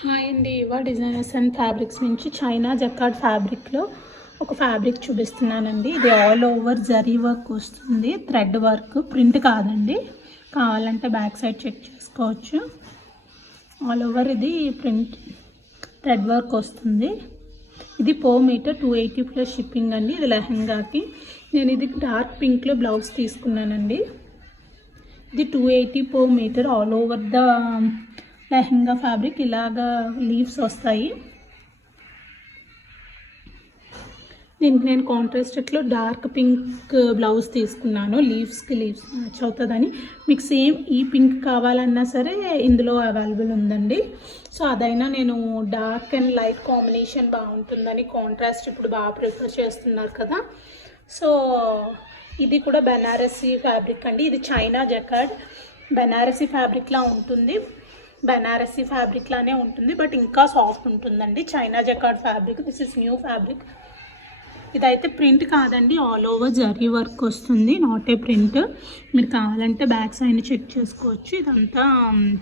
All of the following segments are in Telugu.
హాయ్ అండి. డిజైనర్స్ అండ్ ఫ్యాబ్రిక్స్ నుంచి చైనా జకార్డ్ ఫ్యాబ్రిక్లో ఒక ఫ్యాబ్రిక్ చూపిస్తున్నానండి. ఇది ఆల్ ఓవర్ జరీ వర్క్ వస్తుంది, థ్రెడ్ వర్క్, ప్రింట్ కాదండి. కావాలంటే బ్యాక్ సైడ్ చెక్ చేసుకోవచ్చు. ఆల్ ఓవర్ ఇది ప్రింట్ థ్రెడ్ వర్క్ వస్తుంది. ఇది పర్ మీటర్ 280 ప్లస్ షిప్పింగ్ అండి. ఇది లెహంగాకి నేను ఇది డార్క్ పింక్లో బ్లౌజ్ తీసుకున్నానండి. ఇది 280 per meter all over the lehenga fabric. ఇలాగా లీవ్స్ వస్తాయి. దీనికి నేను కాంట్రాస్ట్లో డార్క్ పింక్ బ్లౌజ్ తీసుకున్నాను. లీవ్స్కి లీవ్స్ మ్యాచ్ అవుతుందని. మీకు సేమ్ ఈ పింక్ కావాలన్నా సరే ఇందులో అవైలబుల్ ఉందండి. సో అదైనా నేను డార్క్ అండ్ లైట్ కాంబినేషన్ బాగుంటుందని కాంట్రాస్ట్ ఇప్పుడు బాగా ప్రిఫర్ చేస్తున్నారు కదా. సో ఇది కూడా బెనారసీ ఫ్యాబ్రిక్ అండి. ఇది చైనా జకార్డ్ బెనారసీ ఫ్యాబ్రిక్లా ఉంటుంది. బెనారసీ ఫ్యాబ్రిక్ లానే ఉంటుంది, బట్ ఇంకా సాఫ్ట్ ఉంటుందండి. China jacquard fabric. This is new fabric. ఇదైతే ప్రింట్ కాదండి, ఆల్ ఓవర్ జరీ వర్క్ వస్తుంది, నాట్ ఏ ప్రింట్. మీరు కావాలంటే బ్యాక్ సైడ్ చెక్ చేసుకోవచ్చు. ఇదంతా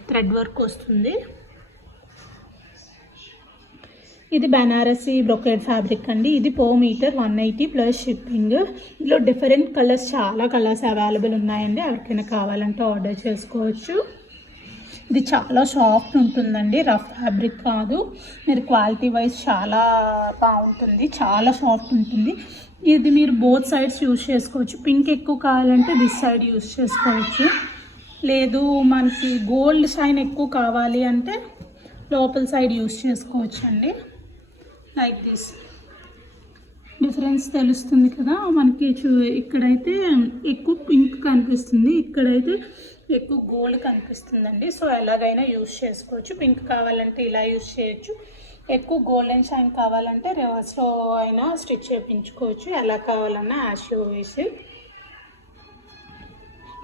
థ్రెడ్ వర్క్ వస్తుంది. ఇది బెనారసీ బ్రొకేడ్ ఫ్యాబ్రిక్ అండి. ఇది పర్ మీటర్ 180 ప్లస్ షిప్పింగ్. ఇందులో డిఫరెంట్ కలర్స్, చాలా కలర్స్ అవైలబుల్ ఉన్నాయండి. ఎవరికైనా కావాలంటే ఆర్డర్ చేసుకోవచ్చు. ఇది చాలా సాఫ్ట్ ఉంటుందండి, రఫ్ ఫ్యాబ్రిక్ కాదు. మీరు క్వాలిటీ వైజ్ చాలా బాగుంటుంది, చాలా సాఫ్ట్ ఉంటుంది. ఇది మీరు బోత్ సైడ్స్ యూజ్ చేసుకోవచ్చు. పింక్ ఎక్కువ కావాలంటే దిస్ సైడ్ యూజ్ చేసుకోవచ్చు. లేదు మనకి గోల్డ్ షైన్ ఎక్కువ కావాలి అంటే లోపల సైడ్ యూజ్ చేసుకోవచ్చు అండి. Like this. డిఫరెన్స్ తెలుస్తుంది కదా మనకి. ఇక్కడైతే ఎక్కువ పింక్ కనిపిస్తుంది, ఇక్కడైతే ఎక్కువ గోల్డ్ కనిపిస్తుందండి. సో ఎలాగైనా యూజ్ చేసుకోవచ్చు. పింక్ కావాలంటే ఇలా యూజ్ చేయొచ్చు. ఎక్కువ గోల్డెన్ షైన్ కావాలంటే రివర్స్లో అయినా స్టిచ్ చేయించుకోవచ్చు. ఎలా కావాలన్నా యాష్లో వేసి.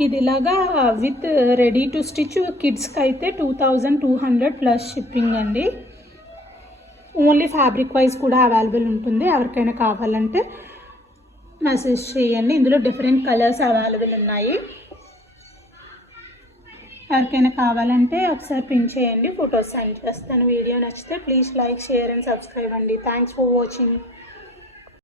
ఇది ఇలాగా విత్ రెడీ టు స్టిచ్. కిడ్స్కి అయితే 2200 ప్లస్ షిప్పింగ్ అండి. ఓన్లీ ఫ్యాబ్రిక్ వైజ్ కూడా అవైలబుల్ ఉంటుంది. ఎవరికైనా కావాలంటే మెసేజ్ చేయండి. ఇందులో డిఫరెంట్ కలర్స్ అవైలబుల్ ఉన్నాయి. ఎవరికైనా కావాలంటే ఒకసారి పిన్ చేయండి, ఫొటోస్ సెండ్ చేస్తాను. వీడియో నచ్చితే please like, share and subscribe అండి. Thanks for watching.